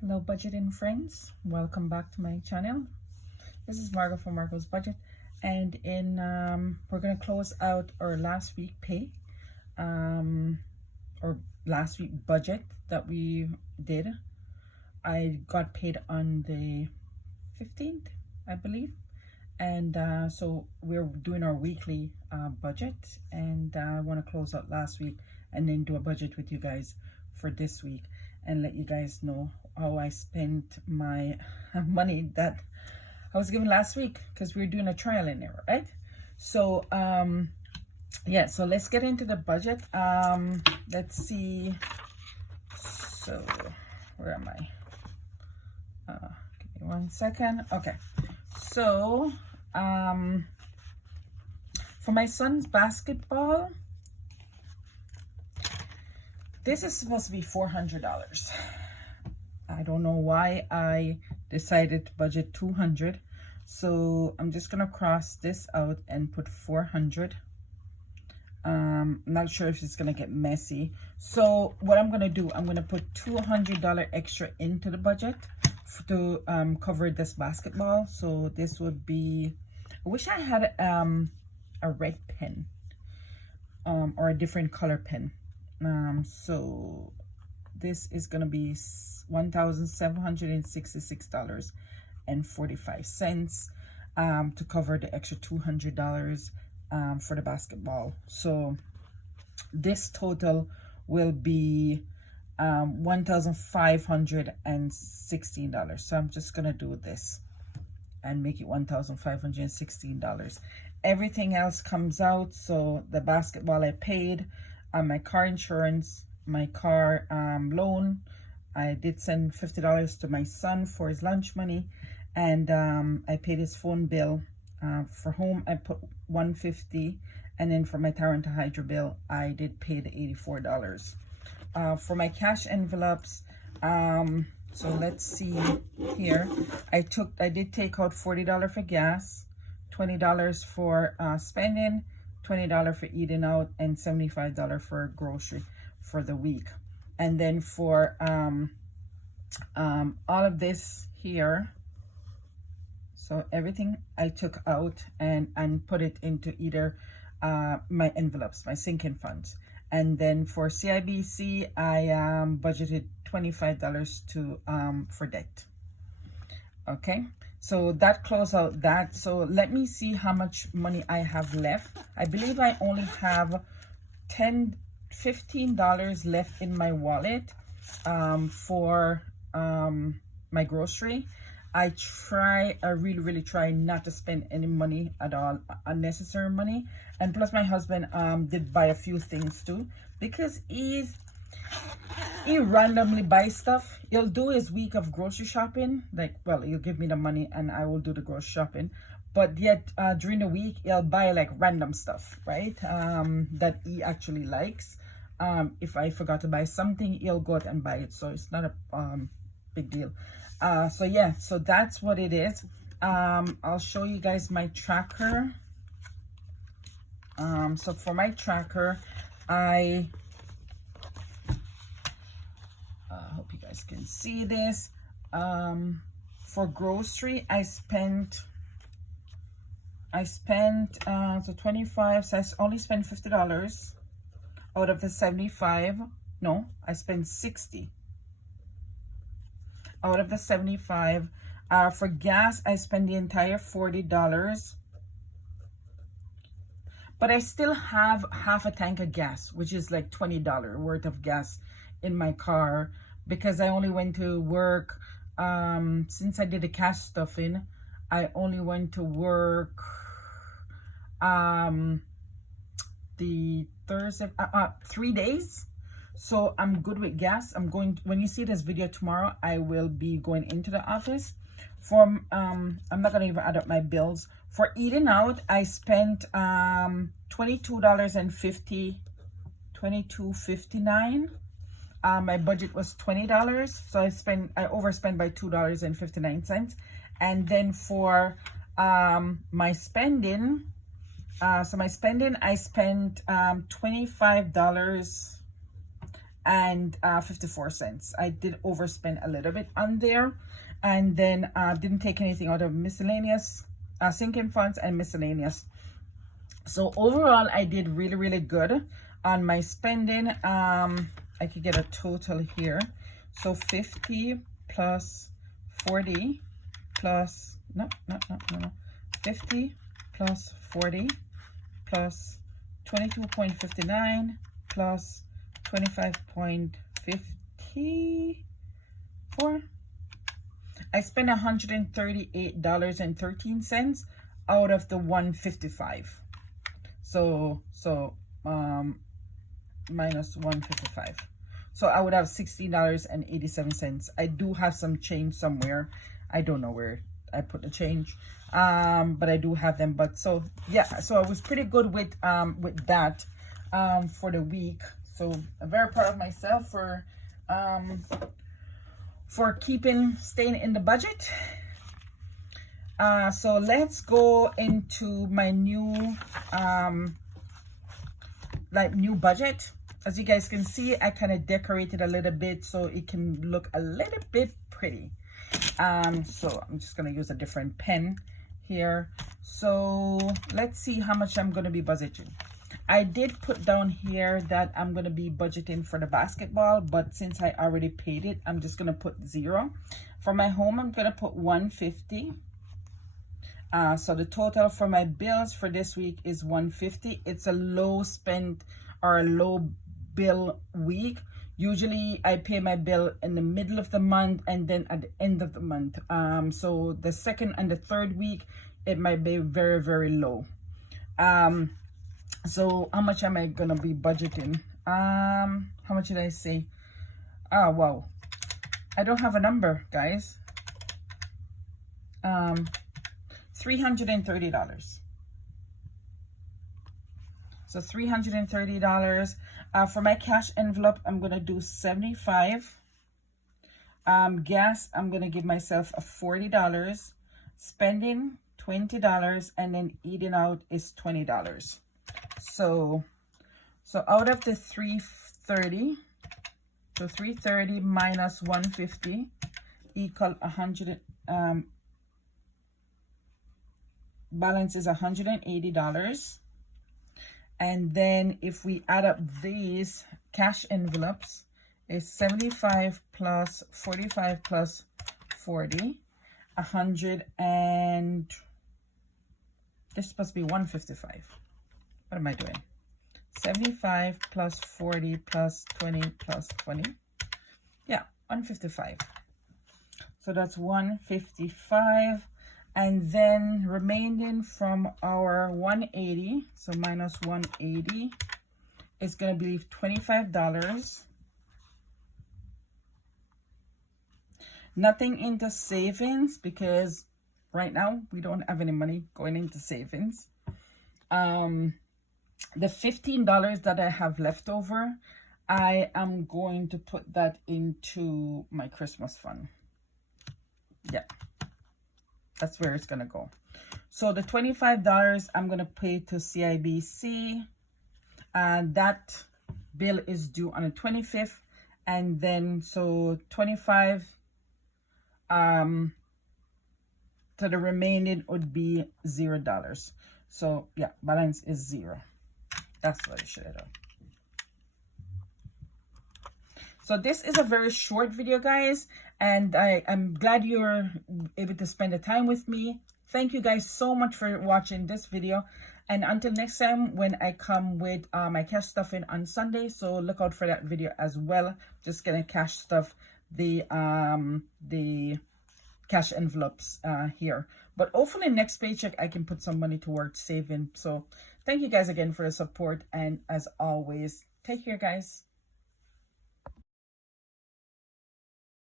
Hello budgeting friends, welcome back to my channel. This is Margot from Margot's Budget, and in we're going to close out our last week pay or last week budget that we did. I got paid on the 15th, I believe, and so we're doing our weekly budget, and I want to close out last week and then do a budget with you guys for this week and let you guys know how I spent my money that I was given last week, because we were doing a trial and error, right? So yeah, so let's get into the budget. Let's see. So where am I? Give me 1 second. Okay, so for my son's basketball, this is supposed to be $400. I don't know why I decided to budget $200. So I'm just gonna cross this out and put $400. I'm not sure if it's gonna get messy. So what I'm gonna do, I'm gonna put $200 extra into the budget to cover this basketball. So this would be, I wish I had a red pen or a different color pen. So this is gonna be $1,766.45 to cover the extra $200 for the basketball. So this total will be $1,516. So I'm just gonna do this and make it $1,516. Everything else comes out. So the basketball I paid, my car insurance, my car loan. I did send $50 to my son for his lunch money, and I paid his phone bill. For home, I put $150, and then for my Tarrant to Hydro bill, I did pay the $84. For my cash envelopes, so let's see here. I did take out $40 for gas, $20 for spending, $20 for eating out, and $75 for grocery for the week. And then for all of this here, so everything I took out and put it into either my envelopes, my sinking funds. And then for CIBC, I budgeted $25 to for debt. Okay, so that closed out that. So let me see how much money I have left. I believe I only have $15 left in my wallet for my grocery. I really try not to spend any money at all, unnecessary money. And plus my husband did buy a few things too, because he randomly buys stuff. He'll do his week of grocery shopping, like, well, he'll give me the money and I will do the grocery shopping. But yet during the week, he'll buy like random stuff, right? That he actually likes. If I forgot to buy something, he'll go out and buy it. So it's not a big deal. So yeah, so that's what it is. I'll show you guys my tracker. So for my tracker, I hope you guys can see this. For grocery, I spent so 25, so I only spent $50 out of the 75. No, I spent 60 out of the 75. For gas, I spent the entire $40, but I still have half a tank of gas, which is like $20 worth of gas in my car, because I only went to work since I did the cash stuffing. I only went to work the Thursday, 3 days. So I'm good with gas. When you see this video tomorrow, I will be going into the office. I'm not gonna even add up my bills. For eating out, I spent $22.59. My budget was $20, so I overspent by $2.59. And then for my spending, I spent $25 and 54 cents. I did overspend a little bit on there, and then didn't take anything out of miscellaneous, sinking funds and miscellaneous. So overall, I did really good on my spending. I could get a total here. So 50 plus 40 plus, no, 50 plus 40 plus 22.59 plus 25.54. I spent $138.13 out of the 155. So minus 155. So I would have $16.87. I do have some change somewhere. I don't know where I put the change. But I do have them. But so yeah, so I was pretty good with that for the week. So I'm very proud of myself for staying in the budget. So let's go into my new new budget. As you guys can see, I kind of decorated a little bit so it can look a little bit pretty. So I'm just gonna use a different pen here. So let's see how much I'm gonna be budgeting. I did put down here that I'm gonna be budgeting for the basketball, but since I already paid it, I'm just gonna put 0. For my home, I'm gonna put 150. So the total for my bills for this week is 150. It's a low spend or a low bill week. Usually I pay my bill in the middle of the month and then at the end of the month. So the second and the third week, it might be very low. So how much am I gonna be budgeting? How much did I say? Oh wow, I don't have a number, guys. $330. So $330. For my cash envelope, I'm gonna do 75. Gas, I'm gonna give myself a $40. Spending $20, and then eating out is $20. So out of the 330, so 330 minus 150 equal 100. Balance is $180. And then if we add up these cash envelopes, is 75 plus 45 plus 40, 100, and this must be 155. What am I doing? 75 plus 40 plus 20 plus 20. Yeah, 155. So that's 155. And then remaining from our 180, so minus 180, is going to be $25. Nothing into savings because right now we don't have any money going into savings. The $15 that I have left over, I am going to put that into my Christmas fund. Yeah. That's where it's going to go. So the $25 I'm going to pay to CIBC. That bill is due on the 25th. And then so 25 to the remaining would be $0. So yeah, balance is 0. That's what I should have done. So this is a very short video, guys, and I'm glad you're able to spend the time with me. Thank you guys so much for watching this video. And until next time, when I come with my cash stuffing on Sunday, so look out for that video as well. Just gonna cash stuff the cash envelopes here. But hopefully next paycheck, I can put some money towards saving. So thank you guys again for the support. And as always, take care, guys.